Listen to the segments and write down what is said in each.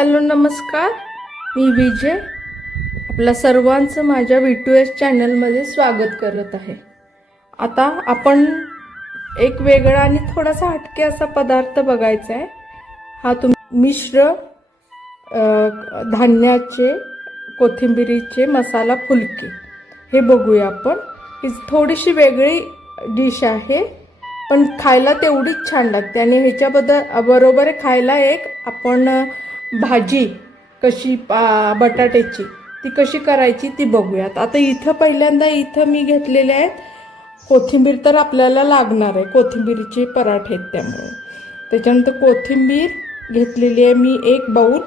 Hello नमस्कार, मी विजय आपल्या सर्वांचं माझ्या V2S चॅनलमध्ये स्वागत करत आहे। आता आपण एक वेगळा आणि थोडासा हटके असा पदार्थ बघायचा आहे। हा मिश्र धान्याचे कोथिंबिरीचे मसाला फुलके हे बघूया आपण। ही थोडीशी वेगळी डिश आहे पण खायला तेवढीच छान लागते आणि ह्याच्याबरोबर खायला एक आपण भाजी कशी बटाट्याची ती कशी करायची ती बघूयात। आता इथं पहिल्यांदा मी घेतलेले आहेत कोथिंबीर, तर आपल्याला लागणार आहे कोथिंबीरीचे पराठे त्यामुळे। त्याच्यानंतर कोथिंबीर घेतलेली आहे मी एक बाउल,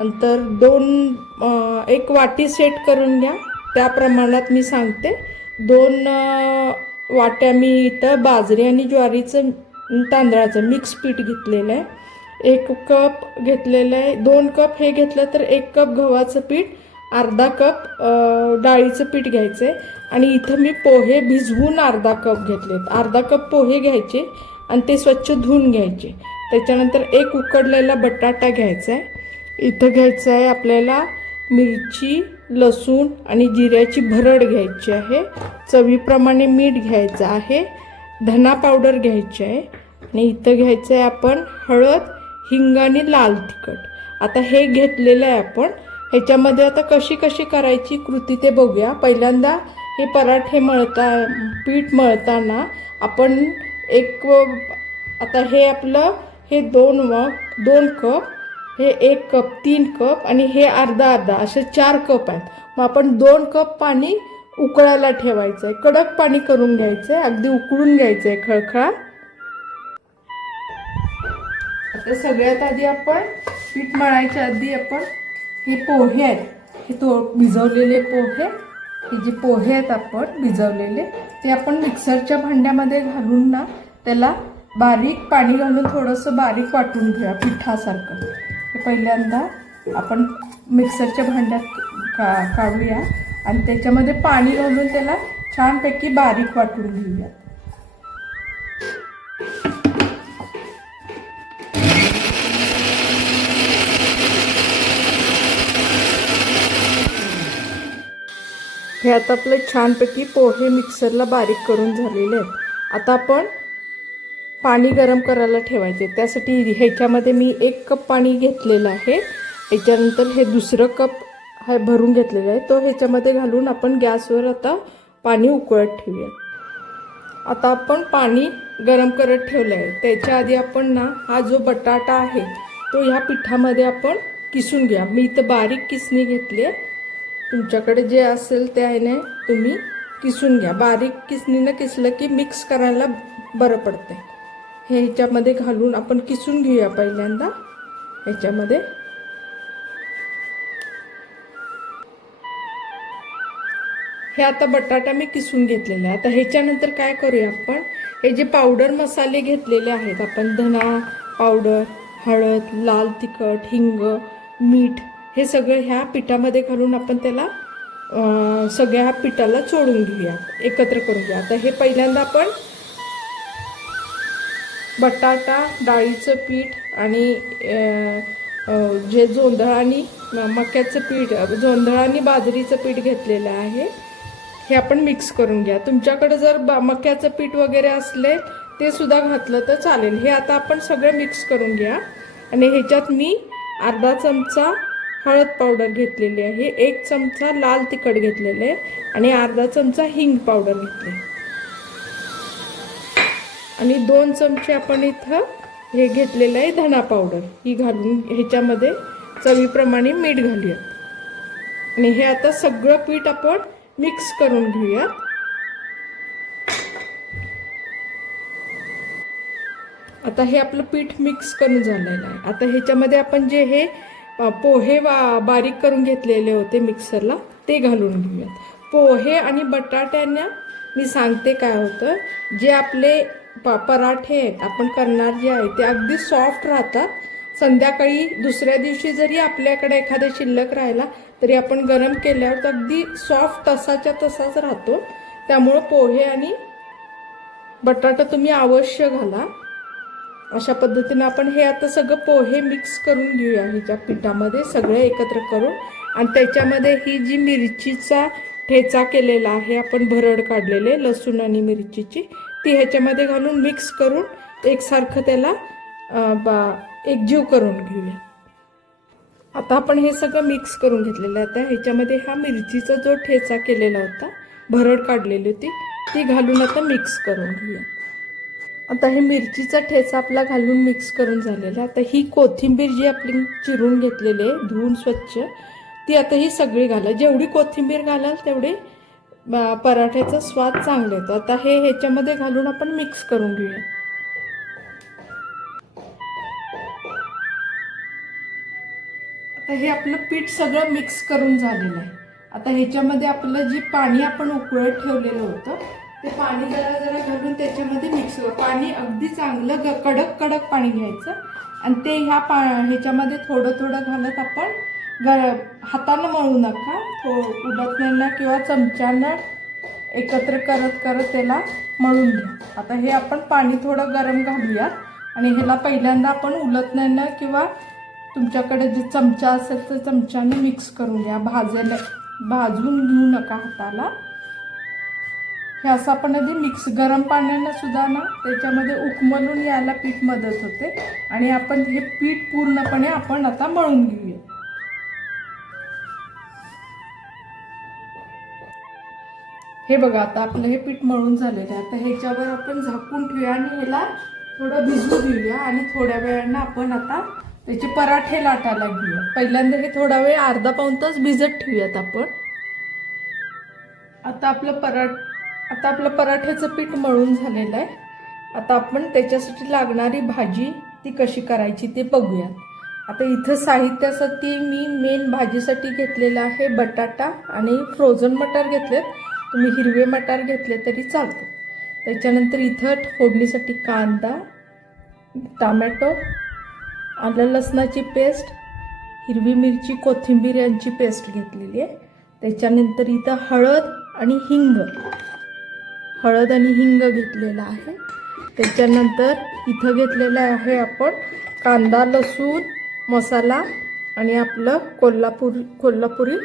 नंतर एक वाटी सेट करून घ्या, त्या प्रमाणात मी सांगते। 2 वाट्या मी इथं बाजरी आणि ज्वारीचं तांदळाचं मिक्स पीठ घेतलेलं आहे। 1 कप घेतलेलं आहे। 2 कप हे घेतलं तर 1 कप गव्हाचं पीठ, अर्धा कप डाळीचं पीठ घ्यायचं आहे। आणि इथं मी पोहे भिजवून अर्धा कप घेतलेत। अर्धा कप पोहे घ्यायचे आणि ते स्वच्छ धुवून घ्यायचे। त्याच्यानंतर एक उकडलेला बटाटा घ्यायचा आहे। इथं घ्यायचं आहे आपल्याला मिरची, लसूण आणि जिऱ्याची भरड घ्यायची आहे। चवीप्रमाणे मीठ घ्यायचं आहे। धना पावडर घ्यायची आहे आणि इथं घ्यायचं आहे आपण हळद, हिंग आणि लाल तिखट। आता हे घेतलेलं आहे आपण। ह्याच्यामध्ये आता कशी करायची कृती ते बघूया। पहिल्यांदा हे पराठे पीठ मळताना आपण आता हे आपलं हे 2 कप, हे 1 कप, 3 कप आणि हे अर्धा असे 4 कप आहेत। मग आपण 2 कप पाणी उकळायला ठेवायचं आहे। कडक पाणी करून घ्यायचं आहे, अगदी उकळून घ्यायचं आहे खळखळा। आता सगळ्यात आधी आपण पीठ मळायच्या आधी आपण हे पोहे आहेत, हे भिजवलेले पोहे, हे जे पोहे आहेत आपण भिजवलेले ते आपण मिक्सरच्या भांड्यामध्ये घालून ना त्याला बारीक पाणी घालून थोडंसं बारीक वाटून घेऊया पिठासारखं। हे पहिल्यांदा आपण मिक्सरच्या भांड्यात काढूया आणि त्याच्यामध्ये पाणी घालून त्याला छानपैकी बारीक वाटून घेऊया। हे आता आपले छानपैकी पोहे मिक्सरला बारीक करून झालेले आहेत। आता आपण पाणी गरम करायला ठेवायचे। त्यासाठी ह्याच्यामध्ये मी 1 कप पाणी घेतलेलं आहे। ह्याच्यानंतर हे 2 कप भरून घेतलेलं आहे, तो ह्याच्यामध्ये घालून आपण गॅसवर आता पाणी उकळत ठेवूया। आता आपण पाणी गरम करत ठेवलं आहे। त्याच्या आधी आपण ना हा जो बटाटा आहे तो ह्या पिठामध्ये आपण किसून घ्या। मी इथं बारीक किसणी घेतली आहे, तुमच्याकडे जे असेल त्याने तुम्ही किसून घ्या। बारीक किसणीनं किसलं की मिक्स करायला बरं पडते। हे ह्याच्यामध्ये घालून आपण किसून घेऊया पहिल्यांदा ह्याच्यामध्ये। हे आता बटाटा मी किसून घेतलेला आहे। आता ह्याच्यानंतर काय करूया आपण, हे जे पावडर मसाले घेतलेले आहेत आपण, धना पावडर, हळद, लाल तिखट, हिंग, मीठ, हे सगळं ह्या पिठामध्ये घालून आपण त्याला सगळ्या ह्या पिठाला चोळून घेऊया, एकत्र करून घ्या। आता हे पहिल्यांदा आपण बटाटा, डाळीचं पीठ आणि जे जोंधळ आणि मक्याचं पीठ, जोंधळ आणि बाजरीचं पीठ घेतलेलं आहे, हे आपण मिक्स करून घ्या। तुमच्याकडे जर मक्याचं पीठ वगैरे असले ते सुद्धा घातलं तर चालेल। हे आता आपण सगळं मिक्स करून घ्या आणि ह्याच्यात मी अर्धा चमचा हळद पावडर घेतलेली आहे, 1 चमचा लाल तिखट घेतलेले आहे आणि अर्धा चमचा हिंग पावडर घेतले आणि 2 चमचे आपण इथं हे घेतलेलं आहे धना पावडर, ही घालून ह्याच्यामध्ये चवीप्रमाणे मीठ घालूया आणि हे आता सगळं पीठ आपण मिक्स करून घेऊया। आता हे आपलं पीठ मिक्स करून झालेलं आहे। आता ह्याच्यामध्ये आपण जे हे पोहे बारीक करून घेतलेले होते मिक्सरला ते घालून घेऊयात। पोहे आणि बटाट्यांना मी सांगते काय होतं, जे आपले पराठे आहेत आपण करणार जे आहे ते अगदी सॉफ्ट राहतात। संध्याकाळी दुसऱ्या दिवशी जरी आपल्याकडे एखादा शिल्लक राहिला तरी आपण गरम केल्यावर अगदी सॉफ्ट तसाच्या तसाच राहतो। त्यामुळे पोहे आणि बटाटा तुम्ही अवश्य घाला। अशा पद्धतीने आपण हे आता सगळं पोहे मिक्स करून घेऊया ह्याच्या पिठामध्ये सगळे एकत्र करून. आणि त्याच्यामध्ये ही जी मिरचीचा ठेचा केलेला आहे आपण भरड काढलेले लसूण आणि मिरचीची ती ह्याच्यामध्ये घालून मिक्स करून एकसारखं त्याला एकजीव करून घेऊया. आता आपण हे सगळं मिक्स करून घेतलेलं आहे. आता ह्याच्यामध्ये हा मिरचीचा जो ठेचा केलेला होता भरड काढलेली होती ती घालून आता मिक्स करून घेऊया. आता हे मिरचीचा ठेचा आपला घालून मिक्स करून झालेला. आता ही कोथिंबीर जी आपली चिरून घेतलेली आहे धुवून स्वच्छ ती आता ही सगळी घाला. जेवढी कोथिंबीर घालाल तेवढी पराठ्याचा स्वाद चांगला येतो. आता हे ह्याच्यामध्ये घालून आपण मिक्स करून घेऊया. आता हे आपलं पीठ सगळं मिक्स करून झालेलं आहे. आता ह्याच्यामध्ये आपलं जे पाणी आपण उकळत ठेवलेलं होतं ते पाणी जरा जरा घालून त्याच्यामध्ये मिक्स करू. पाणी अगदी चांगलं कडक कडक पाणी घ्यायचं आणि ते ह्याच्यामध्ये थोडं थोडं घालत आपण हातानं मळू नका, उलटण्यानं किंवा चमच्यानं एकत्र करत करत त्याला मळून घ्या. आता हे आपण पाणी थोडं गरम घालूया आणि ह्याला पहिल्यांदा आपण उलटण्यानं किंवा तुमच्याकडे जे चमचा असेल तर चमच्याने मिक्स करून घ्या. भाजून घेऊ नका हाताला. हे असं आपण आधी मिक्स गरम पाण्यानं सुद्धा ना त्याच्यामध्ये उकमलून यायला पीठ मदत होते आणि आपण हे पीठ पूर्णपणे आपण आता मळून घेऊया. हे बघा आता आपलं हे पीठ मळून झालेलं आहे. आता ह्याच्यावर आपण झाकून ठेवूया आणि ह्याला थोडं भिजू देऊया आणि थोड्या वेळानं आपण आता त्याचे पराठे लाटायला घेऊया. पहिल्यांदा हे थोडा वेळ अर्धा पाऊण तास भिजत ठेवूयात आपण. आता आपलं पराठ्याचं पीठ मळून झालेलं आहे. आता आपण त्याच्यासाठी लागणारी भाजी ती कशी करायची ते बघूयात. आता इथं साहित्यासाठी मी मेन भाजीसाठी घेतलेला आहे बटाटा आणि फ्रोझन मटार घेतलेत. तुम्ही हिरवे मटार घेतले तरी चालतं. त्याच्यानंतर इथं फोडणीसाठी कांदा, टोमॅटो, आलं लसणाची पेस्ट, हिरवी मिरची, कोथिंबीर यांची पेस्ट घेतलेली आहे. त्याच्यानंतर इथं हळद आणि हिंग घेतलेला आहे. त्याच्यानंतर इथं घेतलेलं आहे आपण कांदा लसूण मसाला आणि आपलं कोल्हापुरी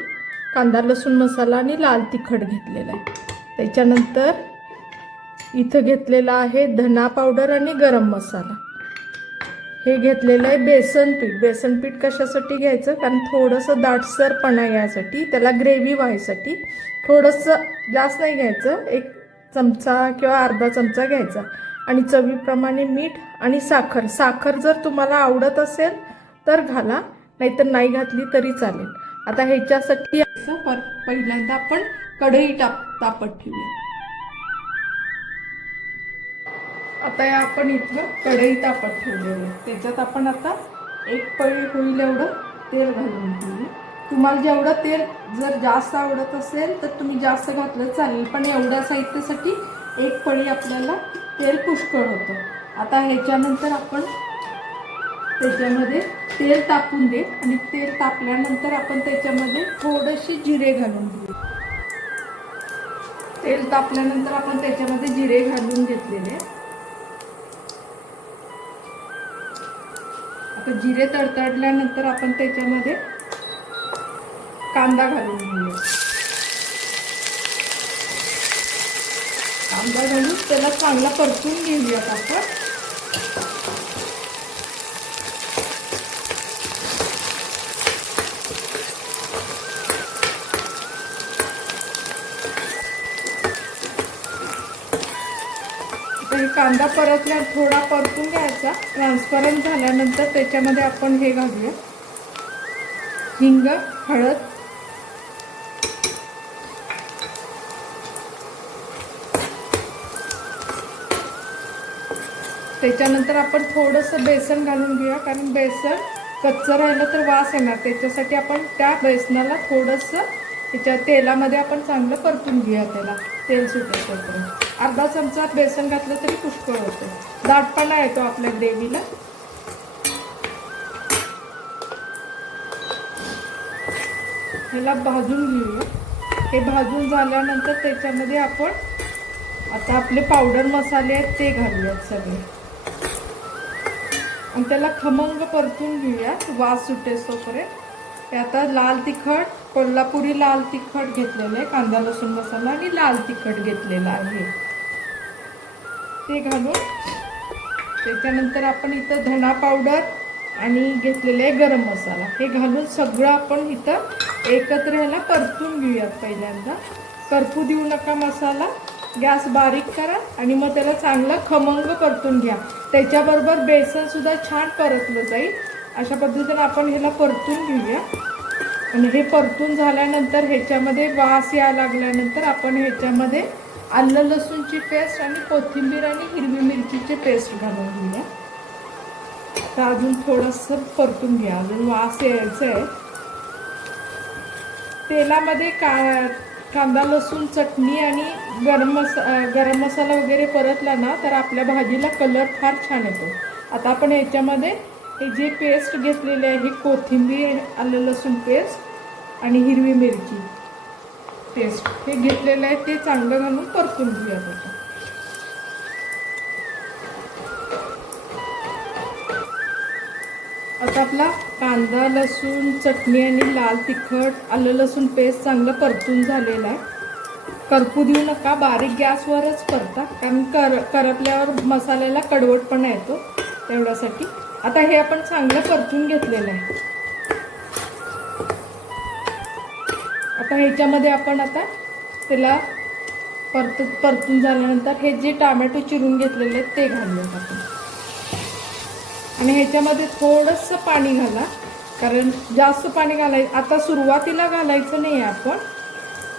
कांदा लसूण मसाला आणि लाल तिखट घेतलेला आहे. त्याच्यानंतर इथं घेतलेला आहे धना पावडर आणि गरम मसाला. हे घेतलेलं आहे बेसन पीठ कशासाठी घ्यायचं कारण थोडंसं दाटसरपणा यासाठी त्याला ग्रेव्ही व्हायसाठी थोडंसं जास्त नाही घ्यायचं, एक चमचा किंवा अर्धा चमचा घ्यायचा आणि चवीप्रमाणे मीठ आणि साखर जर तुम्हाला आवडत असेल तर घाला, नाहीतर नाही घातली तरी चालेल. आता ह्याच्यासाठी पहिल्यांदा आपण कढई तापत ठेवूया. आता आपण इथं कढई तापत ठेवलेली त्याच्यात आपण आता एक पळी होईल एवढं तेल घालून घेऊया. तुम्हाला जेवढं तेल जर जास्त आवडत असेल तर तुम्ही जास्त घातलं चालेल, पण एवढ्या साहित्यासाठी एक पळी आपल्याला तेल पुष्कळ होतं. आता ह्याच्यानंतर आपण त्याच्यामध्ये तेल तापून दे आणि तेल तापल्यानंतर आपण त्याच्यामध्ये थोडेसे जिरे घालून घेऊ. तेल तापल्यानंतर आपण त्याच्यामध्ये जिरे घालून घेतलेले. आता जिरे तडतडल्यानंतर आपण त्याच्यामध्ये कांदा घालून घेऊया. कांदा घालून त्याला चांगला परतून घेऊयात आपण. कांदा परतल्या थोडा परतून घ्यायचा. ट्रान्सपरंट झाल्यानंतर त्याच्यामध्ये आपण हे घालूया हिंग, हळद, त्याच्यानंतर आपण थोडंसं बेसन घालून घेऊया कारण बेसन कच्चं राहिलं तर वास येणार. त्याच्यासाठी आपण त्या बेसनाला थोडंसं त्याच्या तेलामध्ये आपण चांगलं परतून घेऊया. त्याला तेल सुटेपर्यंत अर्धा चमचा बेसन घातलं तरी पुष्कळ होतं, दाटपणा येतो आपल्या ग्रेव्हीला. ह्याला भाजून घेऊया. हे भाजून झाल्यानंतर त्याच्यामध्ये आपण आता आपले पावडर मसाले आहेत ते घालूयात सगळे. आणि त्याला खमंग परतून घेऊया, वास सुटेस तोपर्यंत. हे आता लाल तिखट, कोल्हापुरी लाल तिखट घेतलेलं आहे, कांदा लसूण मसाला आणि लाल तिखट घेतलेला आहे ते घालून. त्याच्यानंतर आपण इथं धना पावडर आणि घेतलेलं आहे गरम मसाला, हे घालून सगळं आपण इथं एकत्र ह्याला परतून घेऊयात. पहिल्यांदा करपू देऊ नका मसाला, गॅस बारीक करा आणि मग त्याला चांगलं खमंग परतून घ्या. त्याच्याबरोबर बेसनसुद्धा छान परतलं जाईल. अशा पद्धतीने आपण ह्याला परतून घेऊया. आणि हे परतून झाल्यानंतर ह्याच्यामध्ये वास यायला लागल्यानंतर आपण ह्याच्यामध्ये आलं लसूणची पेस्ट आणि कोथिंबीर आणि हिरवी मिरचीची पेस्ट घालून घेऊया. तर अजून थोडंसं परतून घ्या, अजून वास यायचं आहे. तेलामध्ये कांदा लसूण चटणी आणि गरम मसाला वगैरे परतला ना तर आपल्या भाजीला कलर फार छान येतो. आता आपण याच्यामध्ये हे जे पेस्ट घेतलेली आहे, कोथिंबीर, आलं लसूण पेस्ट आणि हिरवी मिरची पेस्ट हे घेतलेलं आहे ते चांगलं घालून परतून घेऊया. आता आपला कांदा लसूण चटणी आणि लाल तिखट आलं लसूण पेस्ट चांगलं परतून झालेलं आहे. करपू देऊ नका, बारीक गॅसवरच परता, कारण करपल्यावर मसाल्याला कडवटपणा येतो तेवढ्यासाठी. आता हे आपण चांगलं परतून घेतलेलं आहे. आता ह्याच्यामध्ये आपण आता त्याला परतून झाल्यानंतर हे जे टोमॅटो चिरून घेतलेले आहेत ते घालूयात आपण. आणि ह्याच्यामध्ये थोडंसं पाणी घाला, कारण जास्त पाणी घालायचं आता सुरुवातीला घालायचं नाही आहे. आपण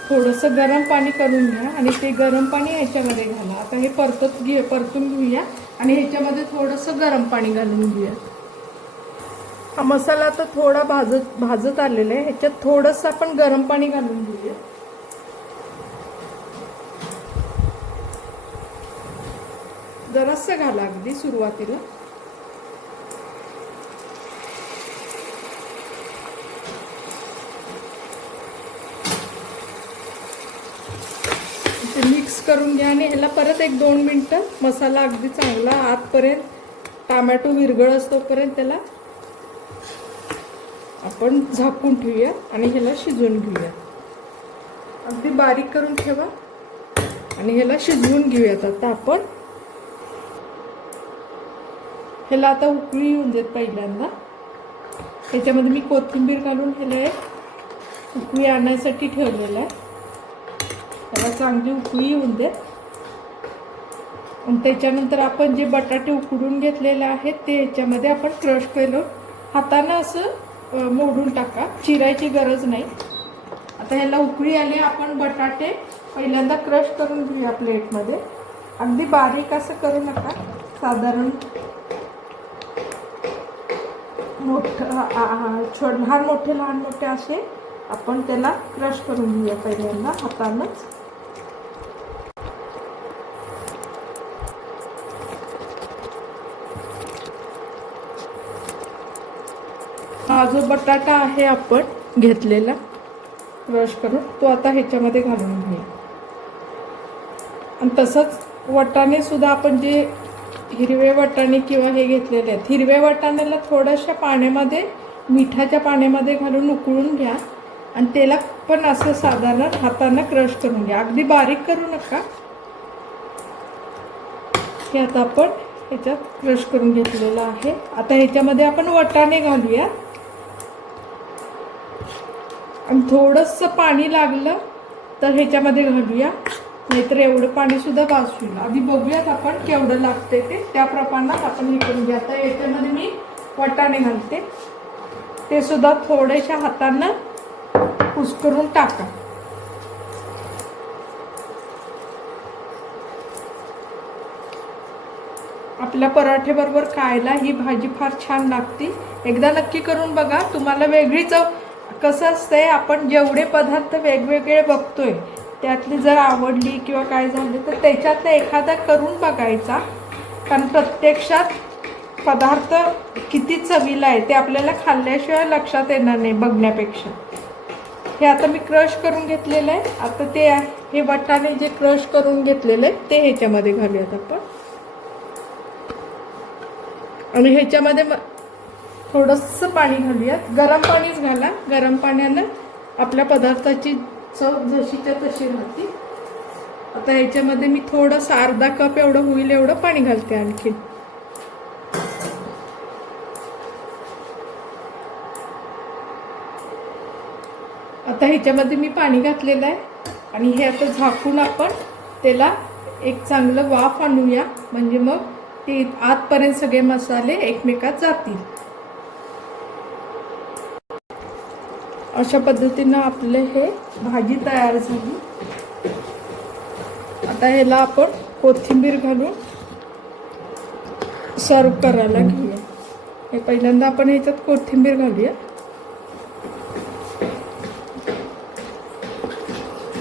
थोडंसं गरम पाणी करून घ्या आणि ते गरम पाणी ह्याच्यामध्ये घाला. आता हे परतून घेऊया आणि ह्याच्यामध्ये थोडंसं गरम पाणी घालून घेऊया. हा मसाला आता थोडा भाजत आलेला आहे, ह्याच्यात थोडंसं आपण गरम पाणी घालून घेऊया. जरासं घाला अगदी सुरुवातीला. मिक्स करून घ्या आणि ह्याला परत 1-2 मिनटं मसाला अगदी चांगला आतपर्यंत टोमॅटो विरघळस तोपर्यंत त्याला आपण झाकून ठेवूया आणि ह्याला शिजवून घेऊया. अगदी बारीक करून ठेवा आणि ह्याला शिजवून घेऊयात. आता आपण ह्याला आता उकळी येऊन देत. पहिल्यांदा ह्याच्यामध्ये मी कोथिंबीर घालून ह्याला उकळी आणण्यासाठी ठेवलेलं आहे. त्याला चांगली उकळी येऊन देत. आणि त्याच्यानंतर आपण जे बटाटे उकडून घेतलेले आहेत ते ह्याच्यामध्ये आपण क्रश केलं, हातानं असं मोडून टाका, चिरायची गरज नाही. आता ह्याला उकळी आली, आपण बटाटे पहिल्यांदा क्रश करून घेऊया प्लेटमध्ये. अगदी बारीक असं करू नका, साधारण लहान मोठे असे आपण त्याला क्रश करून घेऊया पहिल्यांदा हातानंच. हा जो बटाटा आहे आपण घेतलेला क्रश करून तो आता ह्याच्यामध्ये घालून घेऊया. आणि तसंच वाटाणे सुद्धा आपण जे हिरवे वाटाणे किंवा हे घेतलेले आहेत, हिरव्या वाटाण्याला थोड्याशा पाण्यामध्ये मिठाच्या पाण्यामध्ये घालून उकळून घ्या आणि त्याला पण असं साधारण हाताने क्रश करून घ्या, अगदी बारीक करू नका. हे आता आपण ह्याच्यात क्रश करून घेतलेलं आहे. आता ह्याच्यामध्ये आपण वाटाणे घालूया आणि थोडंसं पाणी लागलं तर ह्याच्यामध्ये घालूया, नाहीतर एवढं पाणी सुद्धा बास होईल. आधी बघूयात आपण केवढं लागते ते, त्या प्रमाणात आपण हे करून घ्या. आता याच्यामध्ये मी वाटाणे घालते, ते सुद्धा थोड्याशा हातानं कुस्करून टाका. आपल्या पराठे बरोबर खायला ही भाजी फार छान लागते. एकदा नक्की करून बघा, तुम्हाला वेगळी चव. कसं असतंय, आपण जेवढे पदार्थ वेगवेगळे बघतोय त्यातली जर आवडली किंवा काय झालं तर त्याच्यातलं एखादा करून बघायचा, कारण प्रत्यक्षात पदार्थ किती चवीला आहे ते आपल्याला खाल्ल्याशिवाय लक्षात येणार नाही बघण्यापेक्षा. हे आता मी क्रश करून घेतलेलं आहे. आता ते हे वाटाणे जे क्रश करून घेतलेलं आहे ते ह्याच्यामध्ये घालूयात आपण. आणि ह्याच्यामध्ये थोडंसं पाणी घालूयात. गरम पाणीच घाला, गरम पाण्यानं आपल्या पदार्थाची चव जशीच्या तशी राहते. आता ह्याच्यामध्ये मी थोडंसं अर्धा कप एवढं होईल एवढं पाणी घालते आणखी. आता ह्याच्यामध्ये मी पाणी घातलेलं आहे आणि हे आता झाकून आपण त्याला एक चांगलं वाफ आणूया, म्हणजे मग ते आतपर्यंत सगळे मसाले एकमेकात जातील. अशा पद्धतीनं आपले हे भाजी तयार झाली. आता ह्याला आपण कोथिंबीर घालून सर्व करायला घेऊया. हे पहिल्यांदा आपण ह्याच्यात कोथिंबीर घालूया.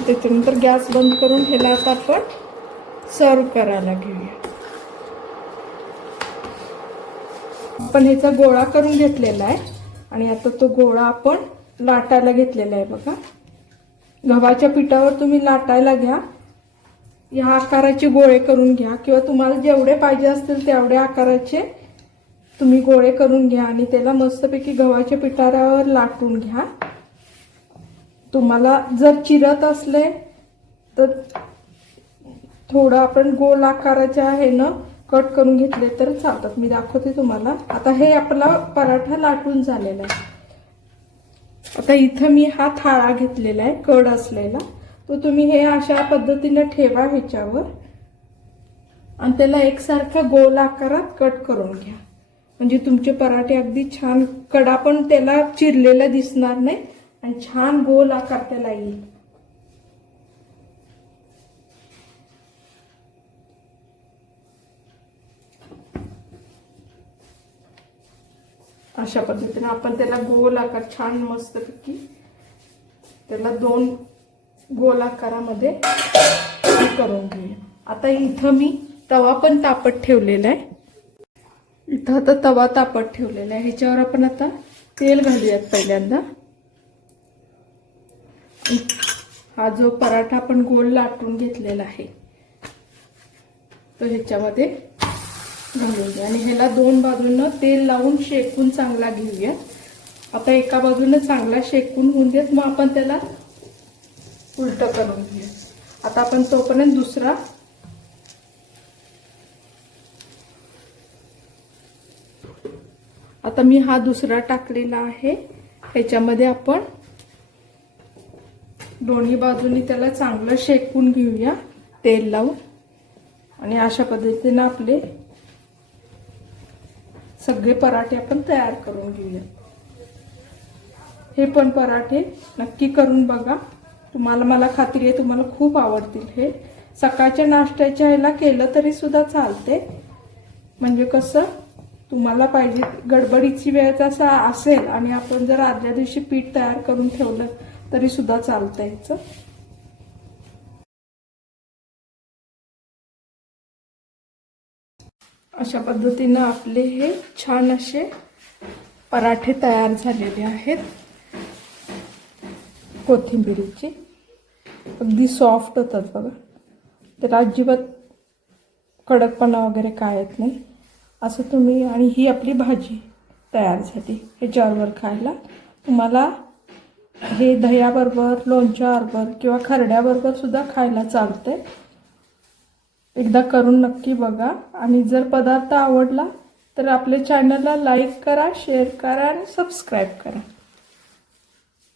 त्याच्यानंतर गॅस बंद करून ह्याला आता आपण सर्व करायला घेऊया. आपण ह्याचा गोळा करून घेतलेला आहे आणि आता तो गोळा आपण लाटायला घेतलेला आहे. बघा, गव्हाच्या पिठावर तुम्ही लाटायला घ्या. या आकाराचे गोळे करून घ्या किंवा तुम्हाला जेवढे पाहिजे असतील तेवढ्या आकाराचे तुम्ही गोळे करून घ्या आणि त्याला मस्तपैकी गव्हाच्या पिठावर लाटून घ्या. तुम्हाला जर चिरत असले तर थोडं आपण गोल आकाराच्या ह्यानं कट करून घेतले तर चालतात. मी दाखवते तुम्हाला. आता हे आपला पराठा लाटून झालेला आहे. आता इथं मी हा थाळा घेतलेला आहे कड असलेला, तो तुम्ही हे अशा पद्धतीने ठेवा ह्याच्यावर आणि त्याला एकसारखा गोल आकारात कट करून घ्या, म्हणजे तुमचे पराठे अगदी छान, कडा पण त्याला चिरलेला दिसणार नाही आणि छान गोल आकार त्याला येईल. अशा पद्धतीने आपण त्याला गोल आकार छान मस्तपैकी त्याला 2 गोल आकारामध्ये करून घेऊया. आता इथं मी तवा पण तापत ठेवलेला आहे. इथं आता तवा तापत ठेवलेला आहे. ह्याच्यावर आपण आता तेल घालूयात पहिल्यांदा. हा जो पराठा आपण गोल लाटून घेतलेला आहे तो ह्याच्यामध्ये घालून घ्या आणि ह्याला 2 बाजूनं तेल लावून शेकून चांगला घेऊया. आता एका बाजूनं चांगला शेकून होऊन देत, मग आपण त्याला उलट करून घेऊया. आता आपण तोपर्यंत दुसरा आता मी हा दुसरा टाकलेला आहे. ह्याच्यामध्ये आपण दोन्ही बाजूनी त्याला चांगलं शेकून घेऊया तेल लावून आणि अशा पद्धतीने आपले सगळे पराठे आपण तयार करून घेऊया. हे पण पराठे नक्की करून बघा. मला खात्री आहे तुम्हाला खूप आवडतील. हे सकाळच्या नाश्त्याच्या ह्याला केलं तरी सुद्धा चालते. म्हणजे कसं तुम्हाला पाहिजे गडबडीची वेळ तसा असेल आणि आपण जर आदल्या दिवशी पीठ तयार करून ठेवलं तरी सुद्धा चालतं ह्याचं. अशा पद्धतीनं आपले हे छान असे पराठे तयार झालेले आहेत. कोथिंबीरीचे अगदी सॉफ्ट होतात बघा. तर अजिबात कडकपणा वगैरे काय येत नाही असं तुम्ही. आणि ही आपली भाजी तयार झाली ह्याच्याबरोबर खायला. तुम्हाला हे दह्याबरोबर, लोणच्याबरोबर किंवा खरड्याबरोबर सुद्धा खायला चालते. एकदा करून नक्की बघा. आणि जर पदार्थ आवडला तर आपल्या चॅनलला लाईक करा, शेअर करा आणि सबस्क्राईब करा.